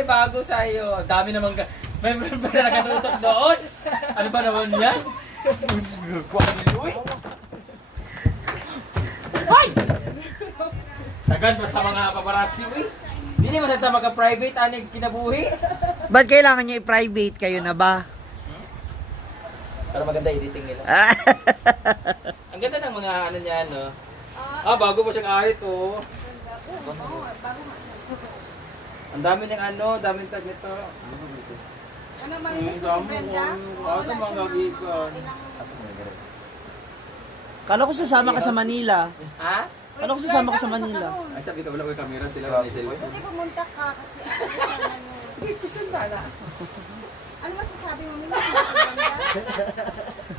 may bago sa'yo. Ang dami naman ka. May ba na nakatutok doon? Ano ba naman yan? Uy! Ay! Tagan pa sa mga paparazzi, uy. Hindi naman nata magka-private, anig kinabuhi. Ba't kailangan nyo i-private kayo na ba? Para maganda editing nila. Ang ganda ng mga ano niya, no? Bago pa siyang ahit, oh. Ang dami ng ano, daming tag nito. Ano, malinis mo si Brenda? Asa mga gikan? Kala ko sasama ka sa Manila. Ha? Kala ko sasama ka sa Manila. Ay, sabi ka wala ko yung camera sila. May cellphone. Buti pumunta ka kasi ano masasabi mo nila?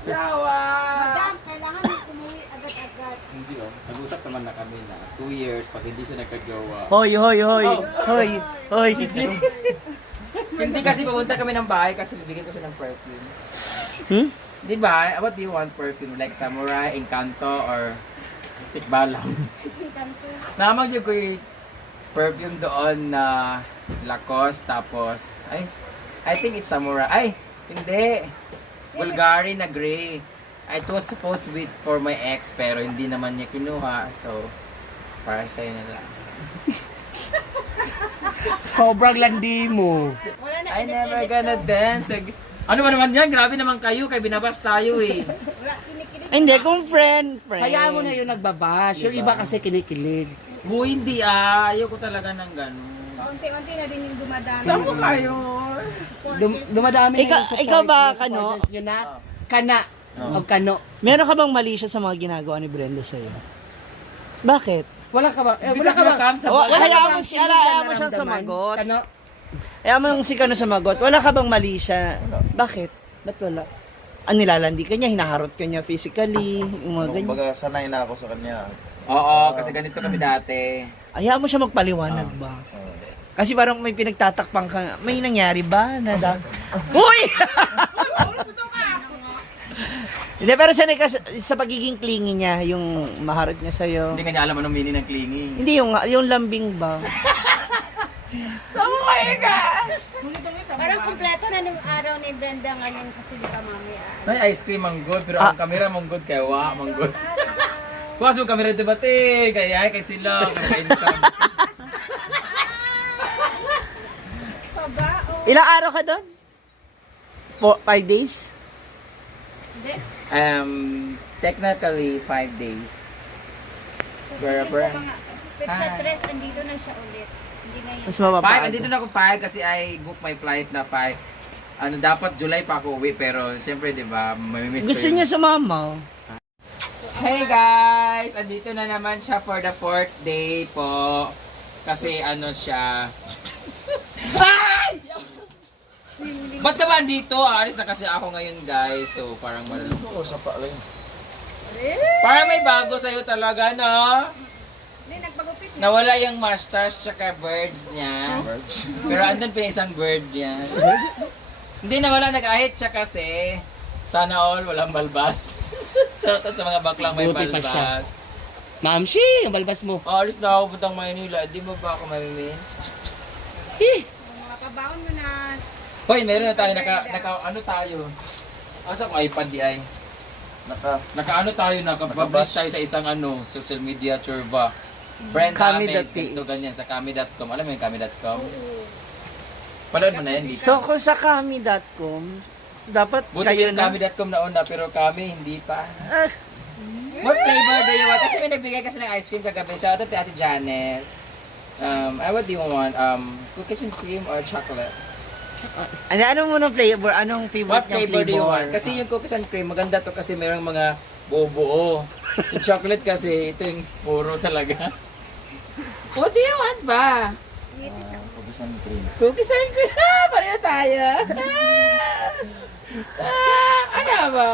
Yawa! Madam, kailangan mo umuwi agad-agad. Hindi oh. Nag-usap naman na kami na 2 years pag hindi siya nagkagawa. Hoy, hoy, hoy. Oh. Hoy, hoy, si G. Hindi kasi pumunta kami ng bahay kasi bibigyan ko siya ng perfume. Di ba? What do you want perfume? Like Samurai, Encanto, or Tikbalang? Namag yung ko yung perfume doon na Lacoste, tapos, I think it's Samurai. Ay, hindi. Bulgari na gray. It was supposed to be for my ex, pero hindi naman niya kinuha. So, para sa'yo na lang. Sobrang landi mo. Wala na I never gonna dance again. Ano ba naman yan? Grabe naman kayo, kay binabas tayo eh. Wala, kinikilig. Hindi, kung friend. Hayaan mo na yung nagbabash. Yung iba kasi kinikilig. Hindi ayoko talaga ng gano'n. Paunti-unti na din yung dumadami. Saan mo kayo? Dumadami na yung Ikaw ba, supporters Kano? nyo na. Kana. O Kano. Meron ka bang mali siya sa mga ginagawa ni Brenda sa'yo? Bakit? Wala ka ba? Wala Because ka ba? nakam sa Oh, bahay. hayaan mo siya, hayaan mo siyang Nararamdaman? sumagot. Kano? Hayaan mo si Kano sumagot. Wala ka bang mali siya? Bakit? Ba't wala? Nilalandi ka niya, hinaharot ka niya physically, yung mga ganyan. Kumbaga, sanay na ako sa kanya. Oo, kasi ganito kami dati. Hayaan mo siya magpaliwanag ba? Kasi parang may pinagtatakpang ka. May nangyari ba? Uy! Hindi, pero sanay ka sa pagiging clingy niya, yung maharot niya sa'yo. Hindi ka niya alam anong meaning ng clingy. Hindi, yung lambing ba? Saan mo kayo ka? Parang kumpleto na nung araw ni Brenda ngayon kasi di ba mamaya. Ay, ice cream ang good, pero ang camera mong good kaya wa, mong good. Kuha sa camera debate, kaya kay sila, kay income. Pabao. Ilang araw ka doon? 5 days? Hindi. Technically 5 days. So, Wherever. Petres, andito na siya ulit. Hindi na yun. Mas mapapagod. 5, andito na ako 5 kasi I book my flight na 5. Ano, dapat July pa ako uwi, pero siyempre, di ba, mamimiss ko Gusto yun. niya sumama. Hey guys! Andito na naman siya for the 4th day po. Kasi ano siya... Ay! Ba't ka ba andito? Aalis na kasi ako ngayon guys. So parang malulungkot. Oo, sa paalay. Parang may bago sa'yo talaga, no? Hindi, nagpagupit na. Nawala yung mustache tsaka birds niya. Pero andun pa yung isang bird niya. Hindi nawala, nag-ahit siya kasi. Sana all walang balbas. So sa mga baklang may Buti pa siya. balbas. Ma'am Shi, ang balbas mo. Alis na ako puntang Maynila. Di mo ba ako mamimiss? Mga pabaon mo na. Hoy, meron na tayo. Ano tayo? Asa ko iPad di ay? Naka-ano tayo, naka-publish tayo sa isang social media churba. Brand damage, Kami.ph. ganito ganyan sa kami.com. Alam mo yung kami.com? Panood mo na yan, dito. So, kung sa kami.com, dapat Buti kayo yung na. kami.com na una, pero kami hindi pa. What flavor do you want? Kasi may nagbigay kasi ng ice cream kagabi. Shoutout to Ate Janet. What do you want? Cookies and cream or chocolate? Ano muna flavor? Anong favorite What niyang flavor do you want? Kasi yung cookies and cream, maganda to kasi mayroong mga buo-buo. Yung chocolate kasi, ito yung puro talaga. What do you want ba? Pagisan cream. Cookies and cream. Pareho tayo. Ano ba?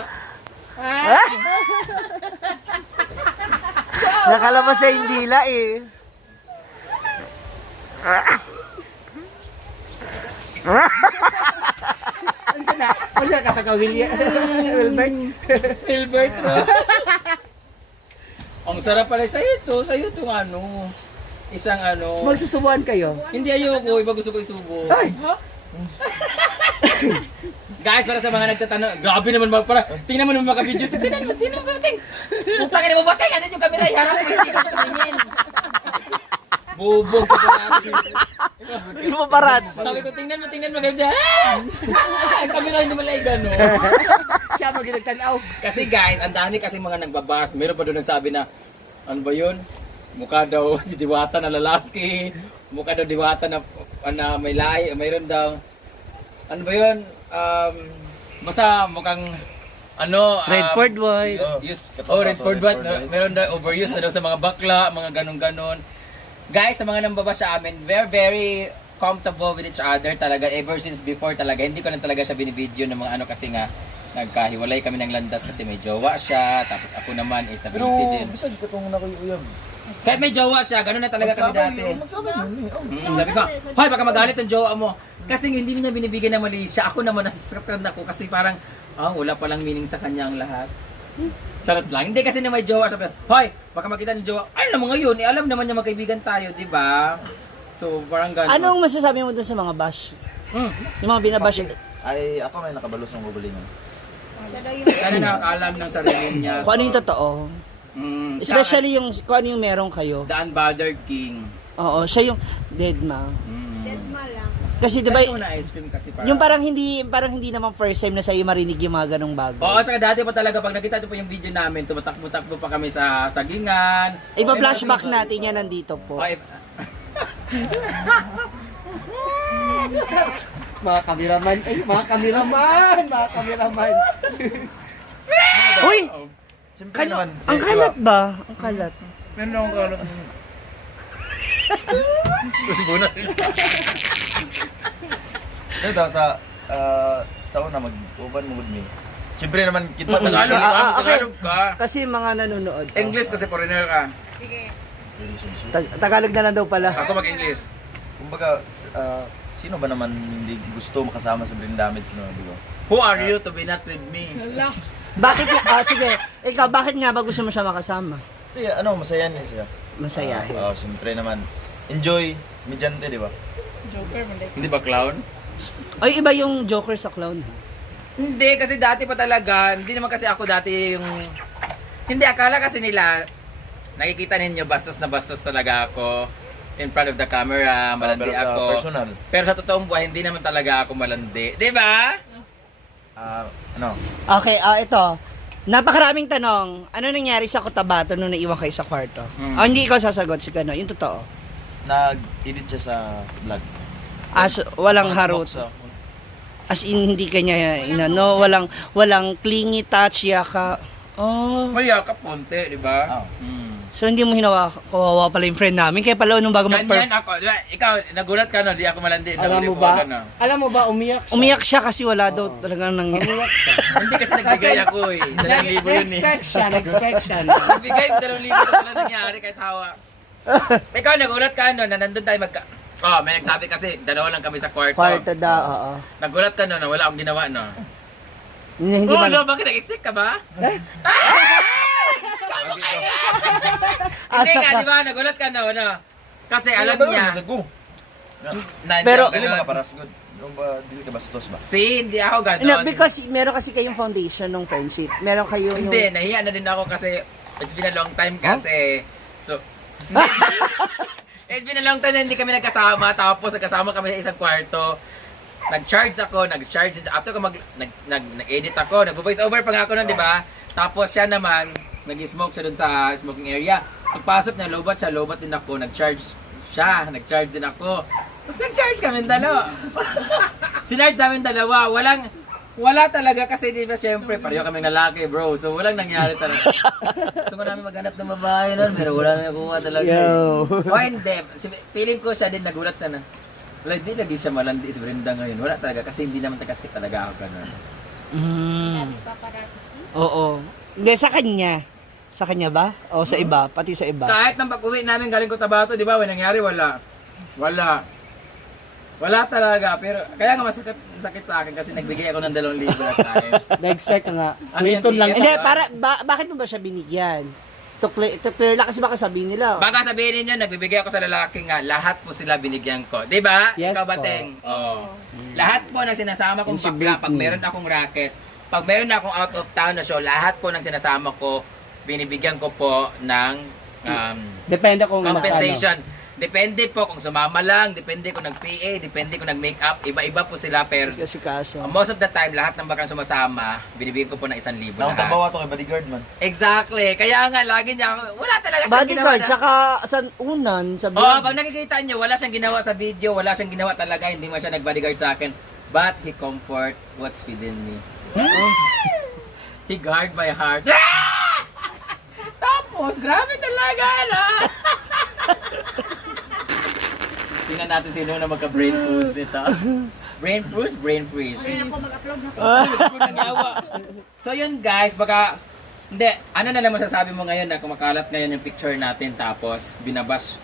Nakalabas sa Indila eh. Ano na? Ano na katakawil yan? Hilbert Road. Ang sarap pala sa'yo ito. Sa'yo itong ano. isang ano, Magsusubuan kayo. hindi ayoko, iba gusto ko isubo. Ay! Guys, para sa mga nagtatanong, grabe naman para tingnan mo naman mga video. Tingnan mo, ting. Putang ina mo ba? Tingnan yung camera, harap mo, hindi ka tumingin. Bubog ka natin. Hindi mo parats. Sabi ko, tingnan mo ganyan. Ang camera hindi malay gano'n. Siya magiging-tanaw. Kasi guys, ang dami kasi mga nagbabas. Meron pa doon nagsabi na, ano ba yun? Mukha daw si Diwata na lalaki. Mukha daw Diwata na may lahi. Mayroon daw, ano ba yun? Basta mukhang, ano, Redford boy. Redford boy. Meron daw overuse na daw sa mga bakla, mga ganon-ganon. Guys, sa mga nambaba sa amin, we're very comfortable with each other talaga ever since before talaga. Hindi ko lang talaga siya binibideo ng mga ano kasi nga nagkahiwalay kami ng landas kasi may jowa siya, tapos ako naman is Pero, busy din. bisag ka itong nakuyuyab. Kahit may jowa siya, gano'n na talaga kami dati. Magsabi yun eh. Sabi ko, hoy baka magalit ang jowa mo. Kasi hindi niya binibigyan ng mali siya. Ako naman nasistraptan ako kasi parang, wala palang meaning sa kanya ang lahat. Charot lang. Hindi kasi na may jowa. Sabi, hoy, baka makita ng jowa. Ay naman ngayon, alam naman niya magkaibigan tayo, di ba? So, parang gano'n. Anong masasabi mo dun sa mga bash? Yung mga binabash? Ay, ako may nakabalos ng gugulingan. Sana nakakaalam ng sarili niya. Kung ano yung totoo. Especially yung kung ano yung meron kayo. The Unbothered King. Oo, siya yung dead ma. Deadma lang. Kasi 'di ba Diba, na ice cream kasi parang... yung parang hindi naman first time na sa'yo marinig yung mga ganong bagay. Oo, tsaka dati pa talaga pag nakita niyo po yung video namin, tumatakbo-takbo pa kami sa sagingan. Ipa-flashback natin yan nandito po. Ay, Mga kameraman. Uy! Siyempre naman. Ang kalat ba? Ang kalat. meron akong kalat. Ito, sa una, mag-uban mo with me. Siyempre naman, kita Tagalog, okay. Tagalog ka. Kasi mga nanonood. English kasi foreigner ka. Sige. Tagalog na lang daw pala. Ako mag-English. Kumbaga, sino ba naman hindi gusto makasama sa brain damage, no? Di ba? Who are you to be not with me? Bakit sige, ikaw bakit nga ba gusto mo siya makasama? Hindi, masaya niya siya. Masayahin. Siyempre naman, enjoy, medyante, di ba? Hindi ba clown? Ay, iba yung Joker sa clown. Hindi, kasi dati pa talaga, hindi naman kasi ako dati yung... Hindi, akala kasi nila, nakikita ninyo, bastos na bastos talaga ako in front of the camera, malandi Pero sa ako. personal, Pero sa totoong buhay, hindi naman talaga ako malandi. Di ba? Okay, ito. Napakaraming tanong. Ano nangyari sa Cotabato nung naiwan kayo sa kwarto? Hindi ikaw sasagot si Kano, yung totoo. nag-edit siya sa vlog. As walang Mga harot. smoke sa- As in hindi kanya walang clingy touch yaka. Oh. May yakap konti, di ba? So hindi mo kawawa pala yung friend namin kaya pala nung bago Ganyan ako. Di ba? Ikaw, nagulat ka no, di ako malandi. Alam mo ba, umiyak siya. umiyak siya kasi wala daw talagang nangyari. Umiyak siya. Hindi kasi nagbigay ako eh. 2,000 yun eh. Nag-expect siya. Nagbigay 2,000 na pala nangyari kahit hawa. Ikaw, nagulat ka no, na nandun tayo may nagsabi kasi, dalawa lang kami sa kwarto. Kwarto daw, oo. Nagulat ka no, na wala akong ginawa no. Hindi Oh, man. no, bakit nag-expect ka ba? Sama kayo! Hindi Asa nga, ka. di ba? Nagulat ka no, no. Kasi alam niya, Go. na Pero- Dili mga paras good. Doon ba, dili ka bastos ba? hindi ako No, ganon. because meron kasi kayong foundation ng friendship. Meron kayo yung... Hindi, nahiya na din ako kasi it's been a long time kasi. So, it's been a long time na hindi kami nagkasama. Tapos nagkasama kami sa isang kwarto. Nag-charge ako, after ko nag-edit ako, nag-voice over pa nga ako nun, di ba? Tapos siya naman, nag-smoke siya dun sa smoking area. Pagpasok niya, lobat din ako, nag-charge din ako. Tapos nag-charge kami dalawa. Sinarge namin dalawa, wala talaga kasi di ba syempre pareho kaming lalaki bro, so walang nangyari talaga. Gusto ko namin maghanap ng babae nun, pero wala namin kuha talaga. Yo. O hindi, feeling ko siya din nagulat siya na, wala, hindi lagi siya malandi si Brenda ngayon. Wala talaga, kasi hindi naman kasi talaga ako ganun. Mm. Paparazzi. Oo. Hindi, sa kanya. Sa kanya ba? O sa iba? Pati sa iba? Kahit nang pag-uwi namin galing Cotabato, di ba, may nangyari, wala. Wala talaga, pero kaya nga masakit sa akin kasi nagbigay ako ng 2,000 at time. Na-expect ka nga. Ano yan, Ito lang. TF? Hindi, bakit mo ba siya binigyan? To clear lang kasi baka sabihin nila. Baka sabihin niyo, nagbibigay ako sa lalaki nga, lahat po sila binigyan ko. Di ba? Yes Ikaw po. Bateng? Oo. Lahat po ng sinasama kong Yung si bakla, pag Britney. meron akong racket, pag meron akong out of town na show, lahat po ng sinasama ko, binibigyan ko po ng Depende kung compensation. Depende po kung sumama lang, depende kung nag-PA, depende kung nag-makeup, iba-iba po sila. Pero Kasi kaso. most of the time, lahat ng bakang sumasama, binibigyan ko po ng 1,000 Naong lahat. tabawa to kay bodyguard man. Exactly. Kaya nga, lagi niya, wala talaga siyang ginawa. Bodyguard, tsaka sa unan, sa Oo, vlog. pag nakikita niyo, wala siyang ginawa sa video, wala siyang ginawa talaga, hindi man siya nag-bodyguard sa akin. But he comfort what's within me. He guard my heart. Tapos, grabe talaga, na. Tingnan natin sino na magka-brain freeze nito. Brain freeze, brain freeze. So yun guys, baka hindi, ano na lang masasabi mo ngayon na kumakalat ngayon yung picture natin tapos binabash.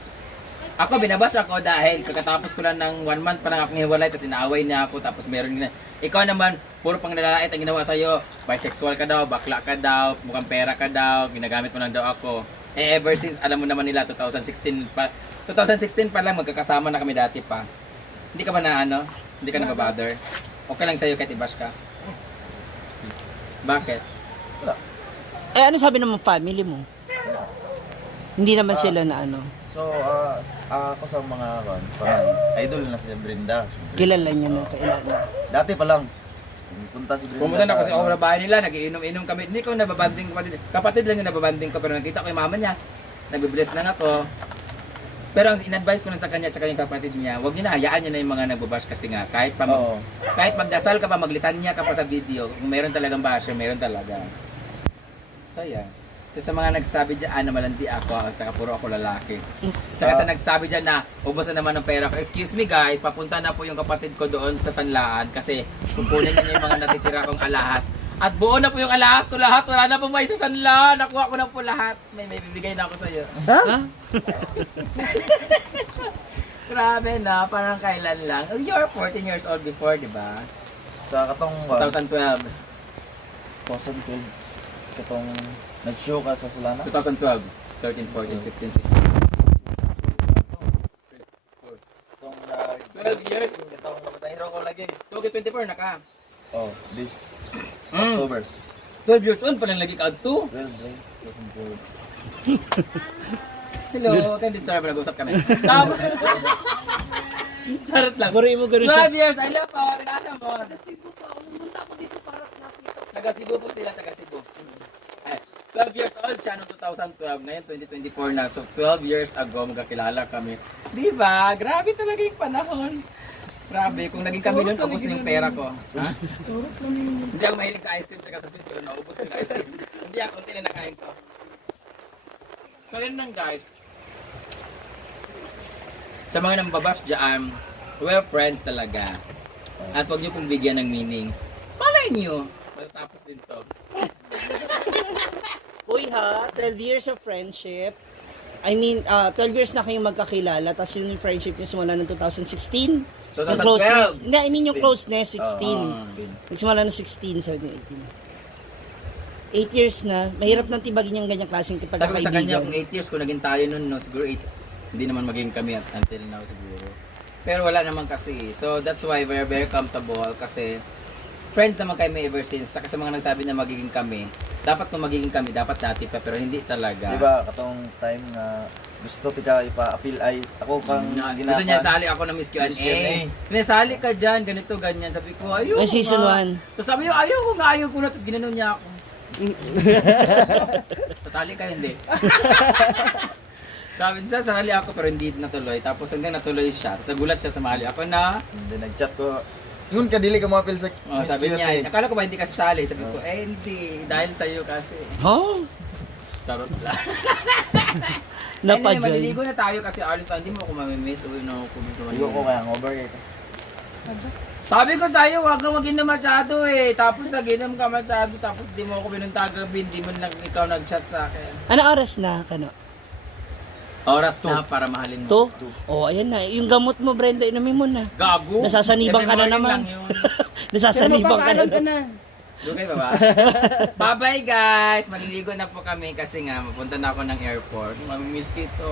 Ako binabash ako dahil kakatapos ko lang ng 1 month pa lang akong hiwalay tapos inaaway niya ako tapos meron na. Ikaw naman, puro pang nalalait ang ginawa sa'yo. Bisexual ka daw, bakla ka daw, mukhang pera ka daw, ginagamit mo lang daw ako. Eh ever since, alam mo naman nila, 2016 pa lang, magkakasama na kami dati pa. Hindi ka ba na ano? Hindi ka nababother? Okay lang sa'yo kahit i-bash ka? Bakit? Eh, ano sabi ng family mo? Hindi naman sila na ano. So, ako sa mga parang idol na si Brenda. Siyempre. Kilala niya na, kailan. Dati pa lang. Punta si Brenda. Pumunta na kasi ako sa bahay nila, nagiinom-inom kami. Hindi ko nababanding kapatid lang yung nababanding ko, pero nakita ko yung mama niya. Nagbe-bless lang ako. Pero ang in-advise ko lang sa kanya at yung kapatid niya, huwag niyo na hayaan niyo na yung mga nagbabash kasi nga kahit pa Oo. kahit magdasal ka pa, maglitanya ka pa sa video, kung meron talagang basher, meron talaga. So yeah. So sa mga nagsabi dyan na malandi ako at saka puro ako lalaki. Tsaka sa nagsabi dyan na ubos na naman ng pera ko, excuse me guys, papunta na po yung kapatid ko doon sa Sanlaan kasi kukunin niya yung mga natitira kong alahas. At buo na po yung alahas ko lahat, wala na po may sa Sanlaan, nakuha ko na po lahat. May bibigay na ako sa iyo. Ha? Grabe na, parang kailan lang. Oh, you're 14 years old before, di ba? Sa katong 2012. 2012. Katong nag-show ka sa Solana. 2012. 13, 14, 15, 16. Katong 12 years. Katong napasahiro ko lagi. So, 24 na ka. Oh, this Mm. October. 12 years old, parang lagi ka to. 12, right? 2012. Hello, can disturb, nag-usap kami. Tapos, charot lang. Puri mo gano'n siya. 12 years, I love po. Taga-asa mo. Taga-Cebu pa. Pumunta ako dito para nakita. Taga-Cebu po sila, taga-Cebu. Ay, 12 years old siya noong 2012. Ngayon, 2024 na. So, 12 years ago, magkakilala kami. Di ba? Grabe talaga yung panahon. Grabe, kung naging kami nun, ubos na yung pera ko. Ha? Hindi ako mahilig sa ice cream tsaka sa sweet, pero naubos ko yung ice cream. Hindi ako, unti na nakain ko. So, yun lang guys. Sa mga nambabas dyan, we're friends talaga. At huwag niyo pong bigyan ng meaning. Malay niyo, matatapos din to. Uy ha, 12 years of friendship. I mean, 12 years na kayong magkakilala, tapos yung friendship nyo simula ng 2016. Yung 2012. closeness, hindi, I mean yung closeness, 16. Oo. Nagsimula ng 16, 17, 18. 8 years na, mahirap nang tibagin yung ganyang klaseng Sabi ko sa kanya, pagkakaibigan. kung 8 years, kung naging tayo nun, no, siguro 8, hindi naman maging kami until now siguro. Pero wala naman kasi. So that's why we're very comfortable kasi friends naman kami ever since. Saka sa mga nagsabi na magiging kami, dapat kung magiging kami, dapat dati pa, pero hindi talaga. Diba, katong time na gusto tika ipa-appeal ay ako kang Gusto niya sali ako ng Miss Q&A. Miss Q&A. May sali ka dyan, ganito, ganyan. Sabi ko, ayoko Yung season nga. 1. Tapos sabi ko, ayoko nga, ayoko na. Tapos ginanon niya ako. Pasali ka, hindi. Sabi niya, sali ako pero hindi natuloy. Tapos hanggang natuloy siya. Tapos nagulat siya, sumali ako na. Hindi, nag-chat ko. Yun ka, dili ka mapil sa Miss Sabi niya, Q&A. akala ko ba hindi ka sasali? Sabi ko, hindi. Dahil sa'yo kasi. Huh? Charot lang. Napadyan. Anyway, maliligo na tayo kasi alis pa, hindi mo ako mamimiss. Uy, no, kung dito Hindi ko kaya over kayo. Sabi ko sa'yo, huwag kang mag-inom masyado eh. Tapos nag-inom ka masyado, tapos di mo ako binuntaga, hindi mo lang ikaw nag-chat sa akin. Ano oras na, kano? Oras na para mahalin mo. 2? Oh, ayan na. Yung gamot mo, Brenda, inumin mo na. Gago. Nasasanibang ka na Every morning naman. lang yun. Nasasaniban ka na. Pero magpapaalam ka na. Dugay ba ba? Bye-bye guys! Maliligo na po kami kasi nga mapunta na ako ng airport. Mamimiss kita.